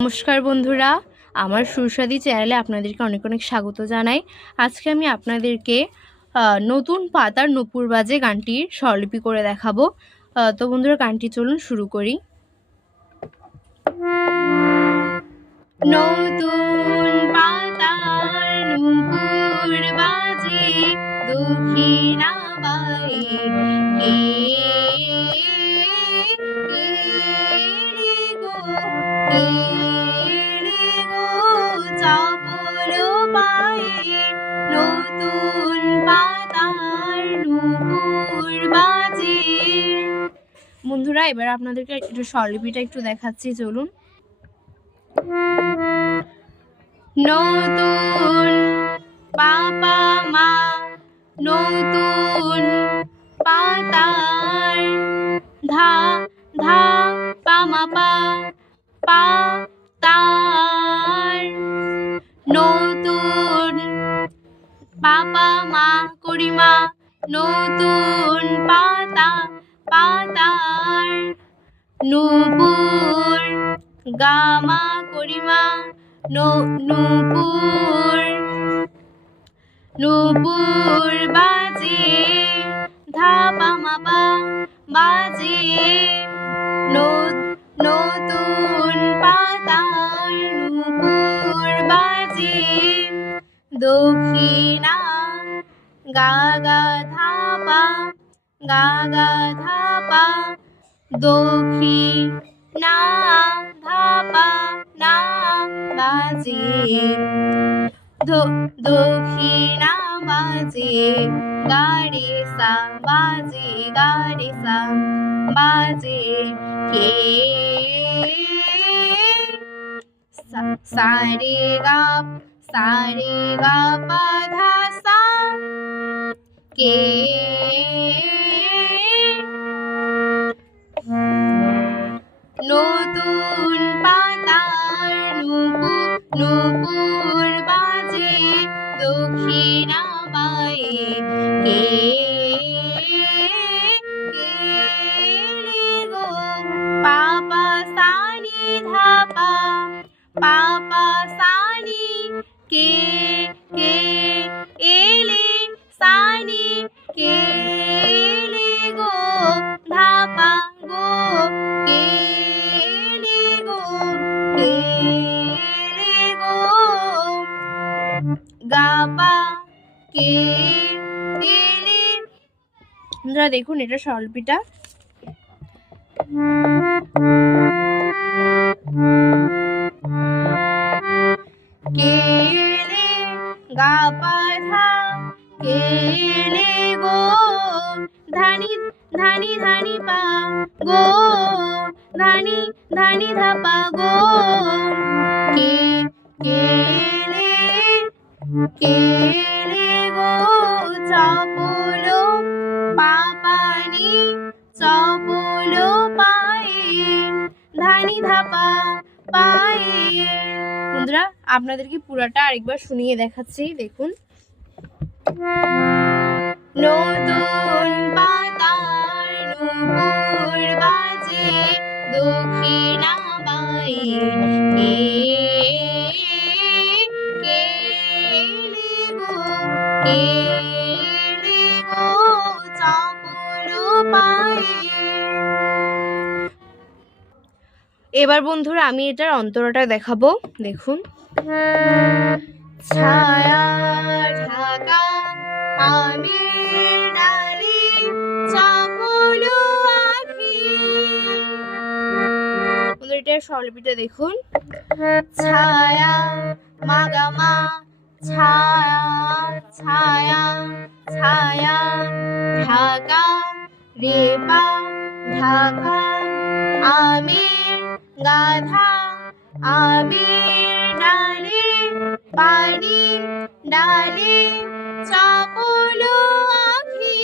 নমস্কার বন্ধুরা, আমার সুস্বাদী চ্যানেলে আপনাদেরকে অনেক অনেক স্বাগত জানাই। আজকে আমি আপনাদেরকে নতুন পাতার নূপুর বাজে গানটির স্বরলিপি করে দেখাবো। তো বন্ধুরা, গানটি চলুন শুরু করি। নতুন পাতার নূপুর বাজে দক্ষিণা বায়ে কে চাপল পায়ে নতুন পাতার নূপুর বাজে। বন্ধুরা, এবার আপনাদেরকে একটু স্বরলিপিটা একটু দেখাচ্ছি, চলুন। নতুন পাপা মা নতুন পাতার ধা ধা পামা পা পাতার নতুন পাপা মা করিমা নতুন পাতা পাতার নূপুর গামা করিমা নূপুর নূপুর বাজে ধাপা মাপা বাজে নতুন পাতার নূপুর বাজে দক্ষিণা গা গা ধাপা গা গা ধাপা দক্ষিণা ধাপা না বাজে দক্ষিণা বাজে গাড়ি সা বাজে গাড়ি সা বাজে কে সারে গা পা ধা সা কে নতুন পাতার নূপুর বাজে দক্ষিণা বায়ে কে গো পাপা সানি ধাপা পাপা সানি কে এলে সানি কে গো ধাপা গো কে গাপা কে এলে। আপনারা দেখুন এটা স্বরলিপিটা। কেলে গাপা ধা কেলে গো ধানি ধানি ধানি পা গো ধানি ধানি ধাপা গো কেলে গো চাপল পাপানি চাপল পায়ে ধানি ধাপা পায়ে। বন্ধুরা, আপনাদেরকে পুরাটা আরেকবার শুনিয়ে দেখাচ্ছি, দেখুন। নতুন পাতার নূপুর বাজে দক্ষিণা বায়ে কেলে গো চাপল পায়ে। এবার বন্ধুরা, আমি এটার অন্তরাটা দেখাবো, দেখুন। ছায়া ঢাকা আমের ডালে চাপল আঁখি। এটার স্বরলিপিটা দেখুন। ছায়া মাগামা ছায়া ছায়া ছায়া ঢাকা রেপা ঢাকা আমের গাধা আমের ডালে পানি ডালে চাপল আঁখি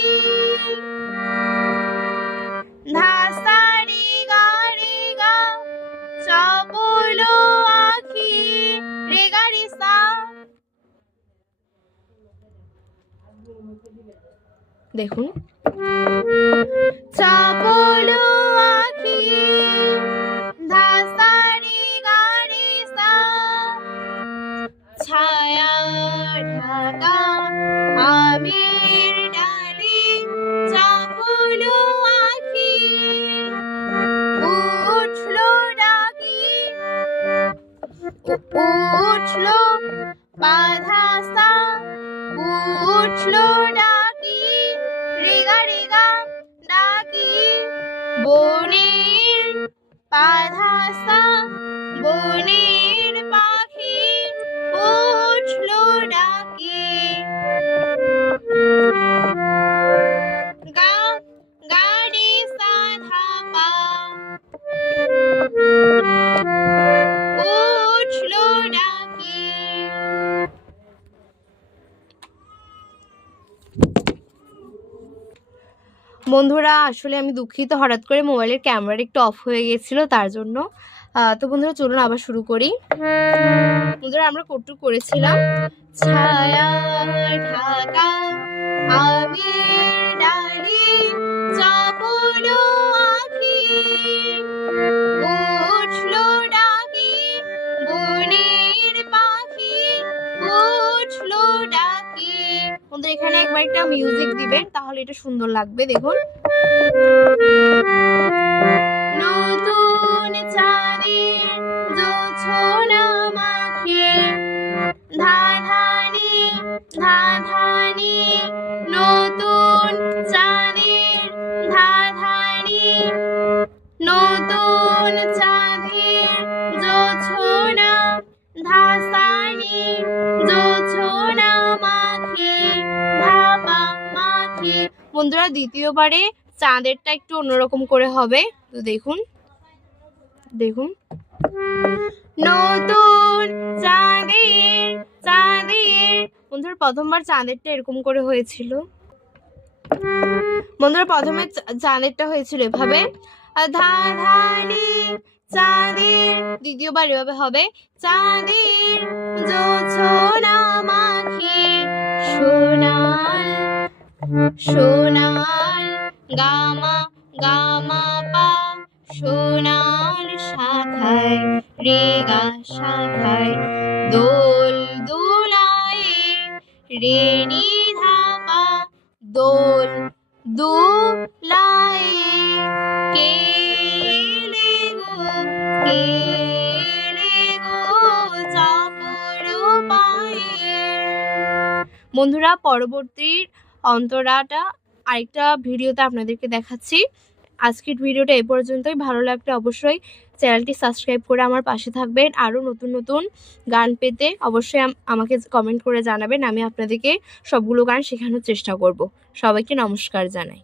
ধাসারি গাড়ি গা চাপল আঁখি রে গাড়ি সা। দেখুন, চাপল আঁখি ধাসারি গাড়ি আমের ডালে চাপলো আখি, উঠলো ডাকি, উঠলো বাধা সা, উঠলো ডাকি, রেগা রেগা ডাকি, বনের বাধা সা, বনের পাখি উঠলো ডাকি। গা গাড়ি সাধা পা, উঠলো ডাকি। বন্ধুরা আসলে আমি দুঃখিত, হঠাৎ করে মোবাইলের ক্যামেরাটা একটু অফ হয়ে গেছিল তার জন্য। তো বন্ধুরা চলুন আবার শুরু করি। বন্ধুরা আমরা কটু করেছিলাম ছায়া ঢাকা আমের ডালে চাপলো আখি, উঠলো ডাকি, বনের পাখি উঠলো ডাকি। বন্ধুরা এখানে একবার একটা মিউজিক দিবেন, তাহলে এটা সুন্দর লাগবে। দেখুন, নতুন চাঁদের জোছনা মাখে ধাধানি ধাধানি, নতুন চাঁদের ধাধানি, নতুন চাঁদের জোছনা ধাসানি, জোছনা মাখে ধাপা মাখে। বন্ধুরা দ্বিতীয়বারে চাঁদেরটা একটু অন্যরকম করে হবে, তো দেখুন দেখুন, নতুন চাঁদের চাঁদের। বন্ধুরা প্রথমবার চাঁদেরটা এরকম করে হয়েছিল। বন্ধুরা প্রথমে চাঁদেরটা হয়েছিল এভাবে ধাধানি চাঁদের, দ্বিতীয়বার এভাবে হবে চাঁদের জোছনা মাখে সোনাল সোনাল গামা গামা পা, সোনাল শাখায় রেগা শাখায় দোল দোলায়ে রে নি ধাপা, দোল দোলায়ে কেলে গো চাপলো পায়ে। বন্ধুরা পরবর্তীর অন্তরাটা আরেকটা ভিডিওতে আপনাদেরকে দেখাচ্ছি। আজকের ভিডিওটা এই পর্যন্তই। ভালো লাগলে অবশ্যই চ্যানেলটি সাবস্ক্রাইব করে আমার পাশে থাকবেন। আরও নতুন নতুন গান পেতে অবশ্যই আমাকে কমেন্ট করে জানাবেন, আমি আপনাদেরকে সবগুলো গান শেখানোর চেষ্টা করব। সবাইকে নমস্কার জানাই।